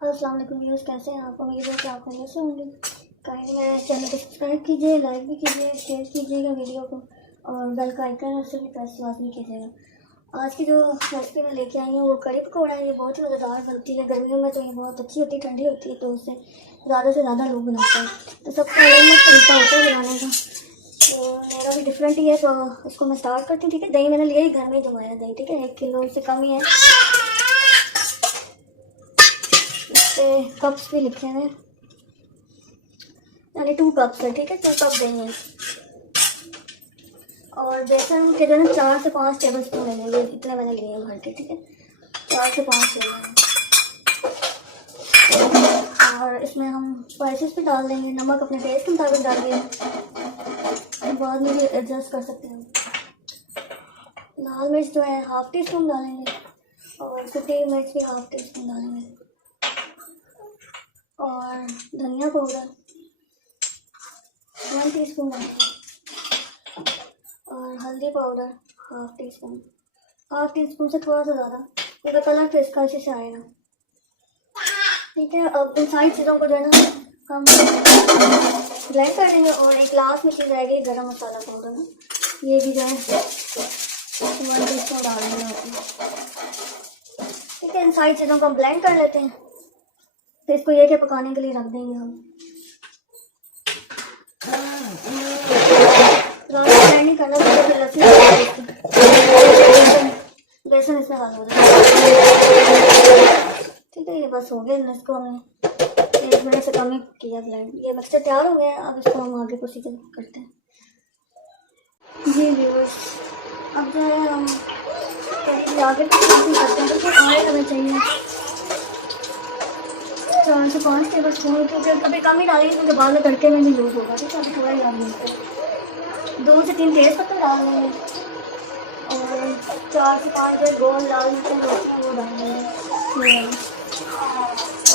अस्सलाम वालेकुम व्यूअर्स, कैसे हैं आप? उम्मीद है कि आप खैरियत से होंगे। काइंडली मेरे चैनल को सब्सक्राइब कीजिए, लाइक भी कीजिए, शेयर कीजिएगा वीडियो को और बेल का आइकन है उससे भी प्रेस लाजमी कीजिएगा। आज की जो रेसिपी मैं लेके आई हूँ वो कड़ी पकौड़ा है। ये बहुत ही मज़ेदार बनती है। गर्मियों में तो ये बहुत अच्छी होती है, ठंडी होती है तो उससे ज़्यादा से ज़्यादा लोग बनाते हैं। तो सबका अलग अलग तरीका होता है बनाने का, तो मेरा भी डिफरेंट ही है। तो इसको मैं स्टार्ट करती हूँ। ठीक है, दही मैंने लिया ही घर में जमाया दही। ठीक है, 1 किलो से कम ही है। कप्स भी लिखे हैं, यानी 2 कप्स है। ठीक है, 2 कप देंगे। और बेसन के जो है 4 से 5 टेबल स्पून लेंगे। ये इतने मैंने लिए हैं भर के। ठीक है, 4 से 5 लेंगे। और इसमें हम स्पाइसेस भी डाल देंगे। नमक अपने टेस्ट के मुताबिक डालिए, बाद में भी एडजस्ट कर सकते हैं। लाल मिर्च जो है ½ टी स्पून डालेंगे और सूखी मिर्च भी ½ टी स्पून डालेंगे। और धनिया पाउडर 1 टीस्पून डालेंगे। और हल्दी powder ½ tea spoon, ½ tea spoon से थोड़ा सा ज़्यादा, क्योंकि कलर तो इसका अच्छे से आएगा। ठीक है, अब इन सारी चीज़ों को जो है ना हम ब्लेंड कर लेंगे। और एक लास्ट में चीज़ आएगी गरम मसाला पाउडर ना, ये भी जो है 1 टीस्पून डालेंगे। ठीक है, इन सारी चीज़ों को हम ब्लेंड कर लेते हैं। तो इसको ये क्या पकाने के लिए रख देंगे हम। ग्राइंड नहीं करना, तो बेसन इसमें डाल हो जाएगा। ठीक है, ये बस हो गया। इसको हमने 1 मिनट से कम ही किया ब्लेंड। ये मिक्सचर तैयार हो गया। अब इसको हम आगे प्रोसीजर करते हैं। जी व्यूअर्स, अब जो है हम आगे प्रोसीजर करते हैं। तो ऑयल हमें चाहिए 4 से 5 टेबल स्पून, क्योंकि कभी कम ही डालेंगे क्योंकि बाद में तड़के में भी यूज़ होगा। ठीक है, अभी थोड़ा ही डालेंगे। 2 से 3 तेज पत्ते डाल देंगे और 4 से 5 जो गोल लाल मिर्चें होती हैं वो डाल देंगे।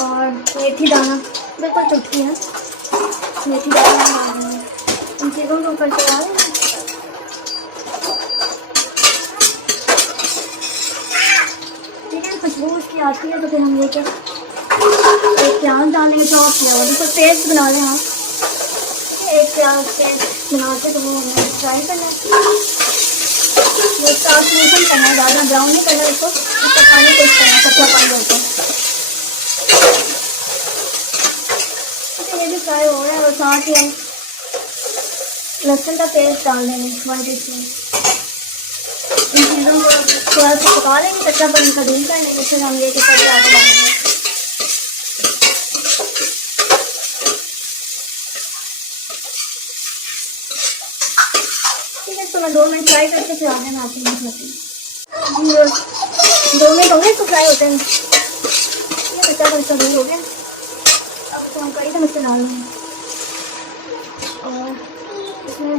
और मेथी दाना बिल्कुल चुटकी है, मेथी दाना डाल देंगे। इन चीज़ों को ऊपर से डाल देंगे। ठीक है, खुशबू उसकी आती है तो फिर हम ये क्या एक प्याज डालेंगे चॉप किया हुआ, बिल्कुल पेस्ट बना लें आप। एक प्याज पेस्ट बना के तो वो हमें फ्राई करना है। वो ट्रांसलेशन करना है, ज़्यादा ब्राउन नहीं करना इसको। इसका पानी टेस्ट करना है, कच्चा पानी होता है। ये भी फ्राई हो रहा है। और साथ ही हम लहसुन का पेस्ट डाल देंगे 1 टीस्पून। इन चीज़ों को थोड़ा सा पका लेंगे, कच्चा पानी का दूर कर लेंगे। फिर हम ये के साथ डाल देंगे। तो मैं 2 मिनट फ्राई करके फिर आगे मैं आपको दिखाती हूँ। 2 मिनट हो गए इसको फ्राई होते हैं। ये कच्चा कच्चा दूर हो गया। अब इसको हम कड़ी का मिक्सर डाल देंगे और इसमें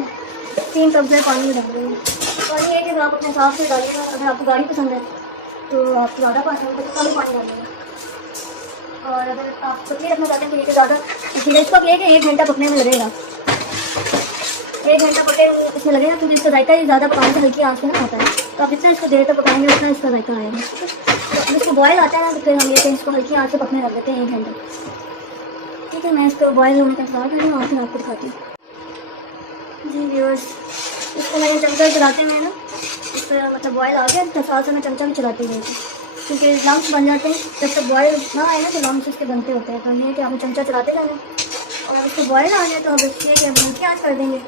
3 कप से पानी डाल देंगे। पानी है कि आप अपने हिसाब से डालिएगा। अगर आपको गाढ़ी पसंद है तो आप ज़्यादा पानी तो कम पानी डालिएगा। और अगर आप पतली रखना चाहते हैं तो ये ज़्यादा, इसलिए इसको अब ये कि 1 घंटा पकने में लगेगा। 1 घंटा पके इसमें लगेगा क्योंकि इसका जायका ही ज़्यादा पकाने से हल्की आँच में ना होता है। तो आप जितना इसको देर तक पकाएंगे उतना इसका जायका आएगा। तो अब इसको बॉयल आता है ना, तो फिर हम ये कि इसको हल्की आँच से पकने रख देते हैं 1 घंटा। ठीक है, मैं इसको बॉयल होने का इंतजार कर रही हूँ, फिर आपको दिखाती हूँ। जी व्यूअर्स, इसको मैंने चमचा चलाते में ना इस पर मतलब बॉयल आ गया तो साथ से मैं चमचा भी चलाती गई थी, क्योंकि लम्स बन जाते हैं। जब तक बॉयल ना आए ना तो लम्स इसके बनते होते हैं। तो ये कि आपको चमचा चलाते जाना। और अब इसको बॉयल आ गया तो अब इसलिए कि हम हल्की आँच कर देंगे।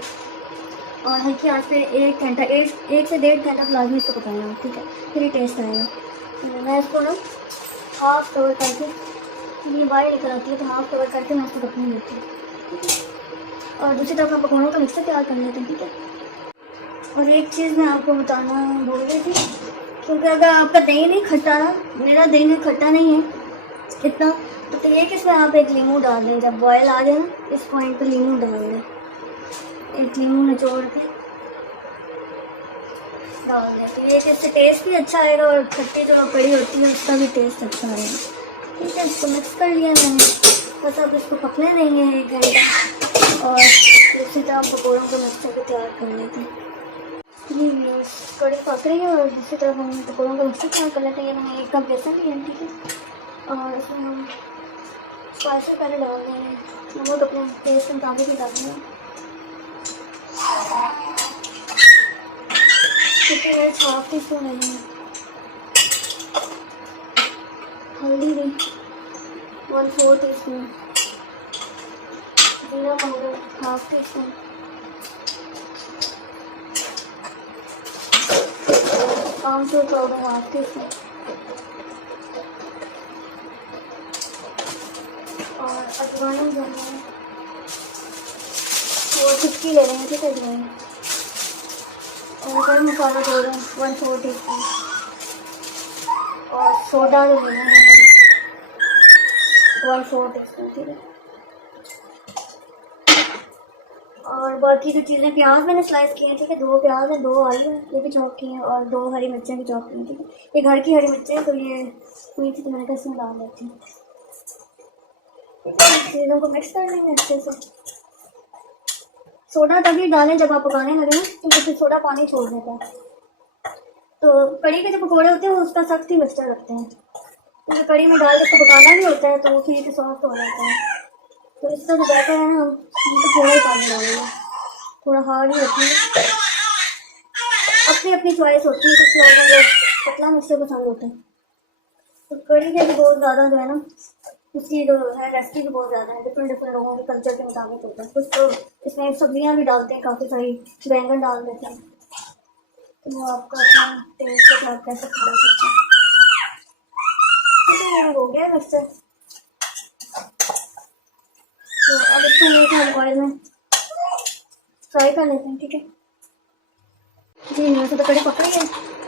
और हल्की आँच पे 1 घंटा 1 से 1.5 घंटा लाजमी इसको पकाना। ठीक है, फिर ये टेस्ट आएगा। तो मैं इसको ना हाफ कवर करके, ये बाहर निकल आती है तो हाफ कवर करके मैं इसको पकने देती हूँ। और दूसरी तरफ हम पकौड़ों का मिक्सर तैयार कर लेते हैं। ठीक है, और एक चीज़ मैं आपको बताना भूल गई थी, क्योंकि अगर आपका दही नहीं खट्टा ना, मेरा दही नहीं खट्टा नहीं है इतना, तो ये कि इसमें आप एक लीमू डाल दें। जब बॉयल आ जाए ना इस पॉइंट पर लीमू डाल दें, एक लीमू निचोड़ के डाल दें। तो ये कि इससे टेस्ट भी अच्छा आएगा और खट्टी जो कड़ी होती है उसका भी टेस्ट अच्छा आएगा। ठीक है, इसको मिक्स कर लिया मैंने। बस अब इसको पकने देंगे 1 घंटा। और दूसरी तरफ पकौड़ों को मिक्सर को तैयार कर लेते हैं। जी कड़ी पक रही है और दूसरी तरफ हम पकौड़ों का मिक्सर तैयार कर लेते हैं। ये मैंने 1 कप बेसन लिया है। ठीक है, और इसमें हम स्पाइसेस पहले डाल देंगे, नमक अपने टेस्ट के मुताबिक ही डालेंगे। कितनी मिर्च हाफ टी स्पून लेंगे, हल्दी भी 1/4 टी स्पून, जीरा पाउडर हाफ टी स्पून, आमचूर पाउडर हाफ टी स्पून और अजवाइन जो है वो 50 ले लेंगे, ठीक है अजवाइन। और गर्म मसाला पाउडर 1/4 टी स्पून और सोडा जो ले लेंगे 1/4 टी स्पून, ठीक है। और बाकी जो चीज़ें, प्याज मैंने स्लाइस किए हैं, ठीक है, 2 प्याज है, 2 आलू है, ये भी चॉप किए हैं और 2 हरी मिर्चें भी चॉप की हैं, ठीक है। ये घर की हरी मिर्चें हैं तो ये हुई थी तो मैंने कहा इसमें डाल देती हूँ, ठीक है। चीज़ों को मिक्स कर लेंगे अच्छे से। सोडा तभी डालें जब आप पकाने लगे ना, क्योंकि फिर सोडा पानी छोड़ देता है। तो कड़ी के जो पकौड़े होते हैं वो उसका सख्त ही मिक्सचर रखते हैं, क्योंकि कड़ी में डाल के उसको पकाना भी होता है तो वो फिर सॉफ्ट हो जाता है। तो इसका जो बैटर है ना, हम तो थोड़ा ही पानी डालेंगे, थोड़ा हार्ड ही रखेंगे। अपनी अपनी चॉइस होती है, कुछ लोगों को पतला मिक्सचर पसंद होता है। तो कड़ी के भी बहुत ज़्यादा जो है ना, उसकी जो है रेसिपी भी बहुत ज़्यादा है, डिफरेंट लोगों के कल्चर के मुताबिक होता है। कुछ तो इसमें सब्जियां भी डालते हैं, काफ़ी सारी बैंगन डाल देते हैं, तो वो आपका अपना टेस्ट के साथ कैसे खा सकते हैं। ठीक है, ये हो गया मिक्सचर। तो अब इसको लेकर हम ऑयल में फ्राई कर लेते हैं, ठीक है जी। वैसे तो कड़ी पक रही है,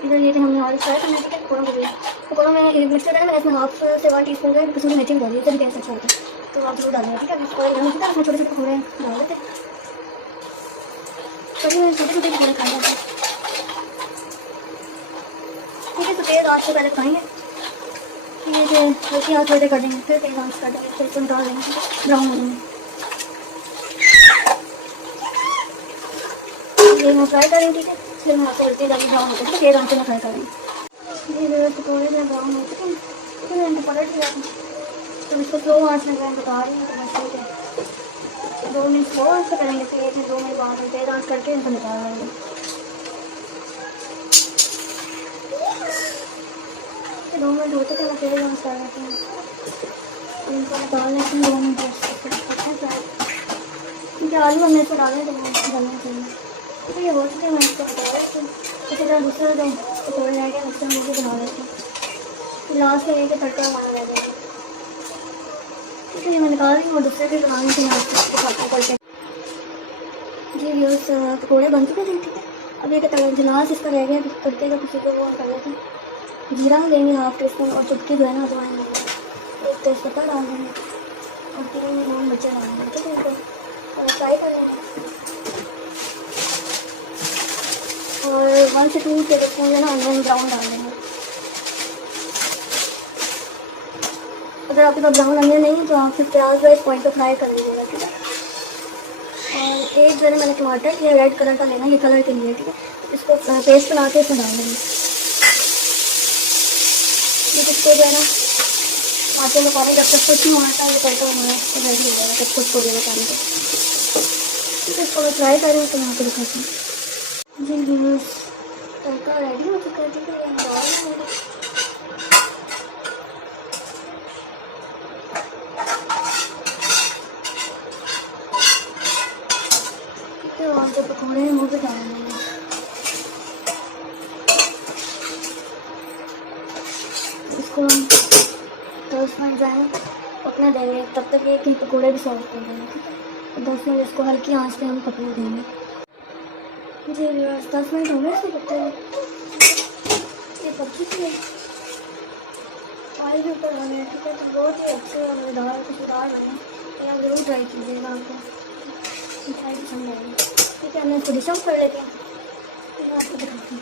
इधर ये हमने ऑयल फ्राई करना है, ठीक है। पकौड़ों को भी पकौड़ों में मिक्सचर है, मैंने इसमें 1/2 से 1 टीस्पून का कसूरी मेथी डाली है, तभी टेस्ट अच्छा होता है। तो आप जरूर डालेंगे, ठीक है। इसको ऑयल गर्म होता है, छोटे छोटे पकौड़े डाल देते हैं। कड़ी में छोटे छोटे पकौड़े खाए जाते हैं, ठीक है। तो तेज़ आँच से पहले खाएंगे, ये जो हल्की आँच छोटे कर देंगे, फिर तेज़ आँच कर देंगे, फिर इसको निकाल देंगे, ब्राउन हो जाएंगे। ये मैं फ्राई करेंगे, ठीक है। फिर मैं आपको उल्टी डाली ब्राउन होते हैं, तेज़ आँच में फ्राई करेंगे। ये जो पकौड़े में ब्राउन हो चुके हैं, ठीक है। इनको पलट दिया, तो इसको स्लो आँच में मैं बता रही हूँ, तो बस ठीक है। 2 मिनट स्लो आँच पर करेंगे, फिर 1 से 2 मिनट बाद तेज़ आँच करके इनको निकाल लेंगे। तो 2 मिनट होते थे, मैं तेज़ आँच कर लेती हूँ, इनको निकाल लेती हूँ 2 मिनट फ्राई, क्योंकि आलू हमने इसको डाले तो डालना चाहिए। तो ये हो चुके हैं, मैं इसको बता देती हूँ। इसी तरह दूसरा जो पकौड़े रह गए मिक्सर में भी बना लेते हैं, फिर लास्ट में लेके तड़का हमारा रह जाएगा, ठीक है। ये मैं निकाल रही हूँ और दूसरे भी बनाने के लिए करके जी। ये पकौड़े बन चुके थे, ठीक है। अब एक गिलास इसका रह गया तड़के का, किसी को वो कर लेते हैं। जीरा लेंगे 1/2 टीस्पून और चुटकी जो है ना अजवाइन लेंगे, 1 तेज़पत्ता डाल देंगे और 3 मिर्चें डाल देंगे, ठीक है। इनको फ्राई कर लेंगे और 1 से 2 टेबलस्पून जो है ना अनियन ब्राउन डाल देंगे। अगर आपके पास ब्राउन अनियन नहीं है तो आप फिर प्याज इस पॉइंट पर फ्राई कर लीजिएगा, ठीक है। और एक जो है मैंने टमाटर ये रेड कलर का लेना, ये कलर के लिए, ठीक है। इसको पेस्ट बना के इसमें डाल देंगे, इसको जो है ना आटे में पानी जब तक कुछ नहीं होता है, ये तड़का हमारा रेडी हो जाएगा, तब कुछ हो जाएगा पानी को, ठीक है। इसको मैं फ्राई करूँ तो यहाँ पर दिखाती हूँ जी। तड़का रेडी हो चुका है, ठीक है। ये डाल देंगे, ठीक है। और जो पकौड़े हैं वो भी डाल देंगे, इसको हम 10 मिनट जो है पकने देंगे, तब तक ये कि पकौड़े भी सॉफ्ट हो जाएंगे, ठीक है। 10 मिनट इसको हल्की आंच पे हम पकने देंगे जी। 10 मिनट हो गए इसको पकते हुए, ये पक चुकी है, ऑयल भी ऊपर बने, ठीक है। तो बहुत ही अच्छे और मज़ेदार खुशबूदार बने, ये आप ज़रूर ट्राई कीजिएगा, आपको ट्राई पसंद आएगी, ठीक है। हमने इसको डिश आउट कर लेते हैं, फिर मैं आपको दिखाती हूँ।